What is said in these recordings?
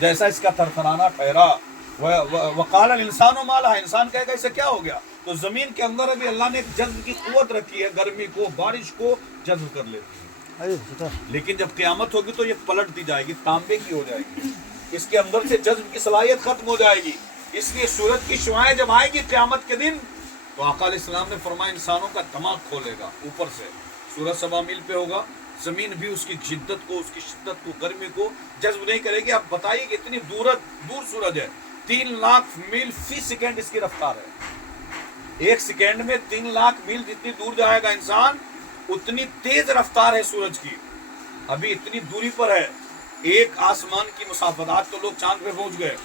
जैसा इसका थरथराना ठहरा। वक़ाल अल इंसानु मा लहा, इंसान कहेगा इसे क्या हो गया। तो जमीन के अंदर अभी अल्लाह ने एक जज्ब की कुव्वत रखी है, गर्मी को बारिश को जज्ब कर लेती है। लेकिन जब क़यामत होगी तो ये पलटती जाएगी, तांबे की हो जाएगी, इसके अंदर से जज्ब की सलाहियत खत्म हो जाएगी। इसलिए सूरज की शुआएं जब आएगी क़यामत के दिन तो आका अलैहिस्सलाम ने फरमाया इंसानों का दिमाग खोलेगा ऊपर से। सूरज 1.25 मील पे होगा, जमीन भी उसकी शिद्दत को, उसकी शिद्दत को, गर्मी को जज्ब नहीं करेगी। आप बताइए कि इतनी दूर सूरज है, 3 लाख मील फी सेकेंड इसकी रफ्तार है। 1 सेकेंड में 3 लाख मील जितनी दूर जाएगा इंसान, उतनी तेज रफ्तार है सूरज की। अभी इतनी दूरी पर है, एक आसमान की मुसाफत। आज तो लोग चांद पे पहुंच गए,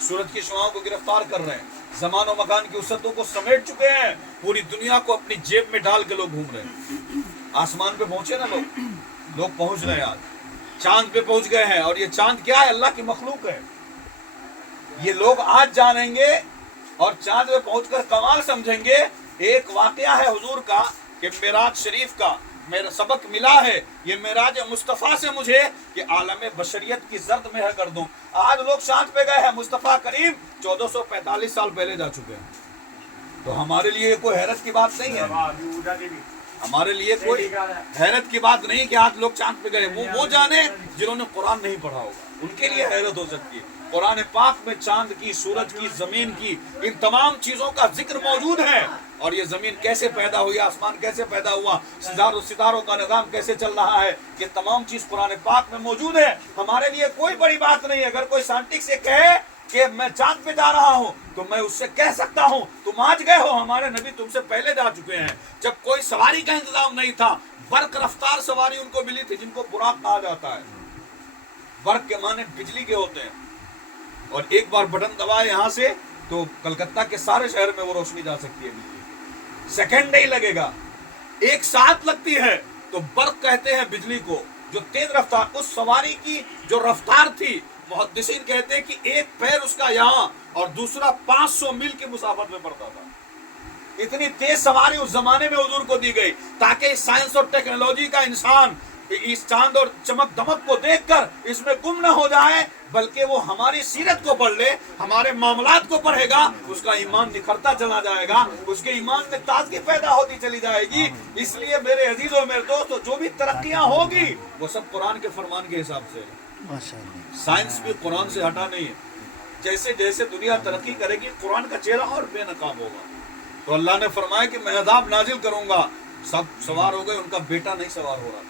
सूरज की शुआओं को गिरफ्तार कर रहे हैं, ज़मान और मकान की वसअतों को समेट चुके हैं, पूरी दुनिया को अपनी जेब में डाल के लोग घूम रहे हैं। आसमान पे पहुंचे ना लोग पहुंच रहे हैं, आज चांद पे पहुंच गए हैं। और ये चांद क्या है, अल्लाह की मखलूक है। ये लोग आज जानेंगे और चांद पे पहुंचकर कमाल समझेंगे। एक वाकया है हुजूर का कि मेराज शरीफ का मेरा सबक मिला है, ये मेराज मुस्तफ़ा से मुझे कि आलम बशरियत की जर्द में है कर दूं। आज लोग चांद पे गए हैं, मुस्तफ़ा करीम 1445 साल पहले जा चुके हैं। तो हमारे लिए कोई हैरत की बात नहीं है, हमारे लिए कोई हैरत की बात नहीं कि आज लोग चांद पे गए। वो जाने जिन्होंने कुरान नहीं पढ़ा होगा, उनके लिए हैरत हो सकती है। कुरान पाक में चांद की, सूरज की, जमीन की, इन तमाम चीजों का जिक्र मौजूद है। और ये जमीन कैसे पैदा हुई, आसमान कैसे पैदा हुआ, सितारों का निजाम कैसे चल रहा है, ये तमाम चीज कुरान पाक में मौजूद है। हमारे लिए कोई बड़ी बात नहीं है। अगर कोई साइंटिस्ट से कहे कि मैं चांद पे जा रहा हूं तो मैं उससे कह सकता हूं तुम आज गए हो, हमारे नबी तुमसे पहले जा चुके हैं। जब कोई सवारी का इंतजाम नहीं था, बर्क रफ्तार सवारी उनको मिली थी, जिनको बुराक कहा जाता है। बर्क के माने बिजली के होते हैं, और एक बार बटन दबाए यहां से तो कलकत्ता के सारे शहर में वो रोशनी जा सकती है। बिजली सेकंड नहीं लगेगा, एक साथ लगती है। तो बर्क कहते हैं बिजली को, जो तेज रफ्तार। उस सवारी की जो रफ्तार थी, मुहद्दिसीन कहते हैं कि एक पैर उसका यहाँ और दूसरा 500 मील की मुसाफत में पड़ता था। इतनी तेज सवारी उस जमाने में हुजूर को दी गई ताकि साइंस और टेक्नोलॉजी का इंसान इस चांद और चमक दमक को देखकर इसमें गुम न हो जाए, बल्कि वो हमारी सीरत को पढ़ ले, हमारे मामलात को पढ़ेगा, उसका ईमान निखरता चला जाएगा, उसके ईमान में ताजगी पैदा होती चली जाएगी। इसलिए मेरे अजीजों, मेरे दोस्तों, जो भी तरक्कियां होगी वो सब कुरान के फरमान के हिसाब से। साइंस भी कुरान से हटा नहीं है। जैसे जैसे दुनिया तरक्की करेगी, कुरान का चेहरा और बेनकाब होगा। तो अल्लाह ने फरमाया कि मैं अज़ाब नाजिल करूंगा। सब सवार हो गए, उनका बेटा नहीं सवार हो रहा था,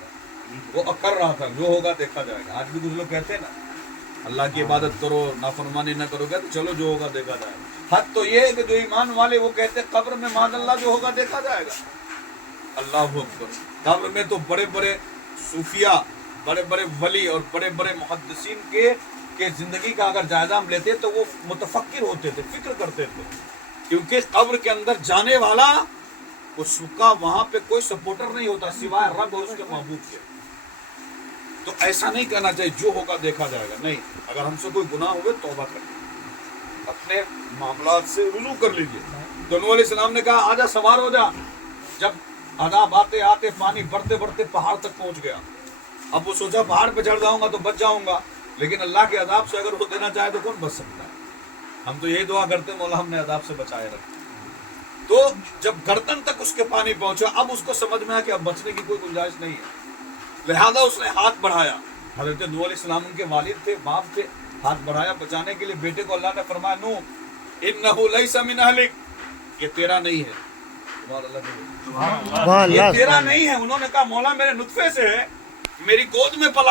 वो कर रहा था, जो होगा देखा जाएगा। आज भी कुछ लोग कहते हैं ना, अल्लाह की इबादत करो, नाफरमानी न करोगे तो चलो जो होगा देखा जाएगा। हद तो ये है कि जो ईमान वाले वो कहते हैं कब्र में मादल्ला जो होगा देखा जाएगा। अल्लाहु अकबर। कब्र में तो बड़े बड़े सूफिया, बड़े बड़े वली और बड़े बड़े मुहद्दिसीन के जिंदगी का अगर जायजा हम लेते तो वो मुतफक्किर होते थे, फिक्र करते थे। क्योंकि कब्र के अंदर जाने वाला, उसका वहां पे कोई सपोर्टर नहीं होता सिवाय रब और उसके महबूब के। तो ऐसा नहीं कहना चाहिए जो होगा देखा जाएगा। नहीं, अगर हमसे कोई गुनाह हुए तौबा कर लीजिए, अपने मामलात से रुजू कर लीजिए। तो नूह अलैहिस्सलाम ने कहा आजा, सवार हो जा। जब अदाब आते आते पानी बढ़ते बढ़ते पहाड़ तक पहुंच गया, अब वो सोचा पहाड़ पे चढ़ जाऊंगा तो बच जाऊंगा, लेकिन अल्लाह के अदाब से अगर वो देना चाहे तो कौन बच सकता है। हम तो यही दुआ करते हैं, मौला हमने अदाब से बचाए रखे। तो जब गर्दन तक उसके पानी पहुंचा, अब उसको समझ में आया कि अब बचने की कोई गुंजाइश नहीं है, लिहाजा उसने हाथ बढ़ाया। हज़रत नूह अलैहिस्सलाम उनके वालिद थे, बाप थे, हाथ बढ़ाया बचाने के लिए। बेटे को अल्लाह ने फरमाया, नूह इन्नहु लैसा मिन अहलिक, ये तेरा नहीं है। ये तेरा नहीं है। उन्होंने कहा मौला मेरे नुत्फे से है, मेरी गोद में पला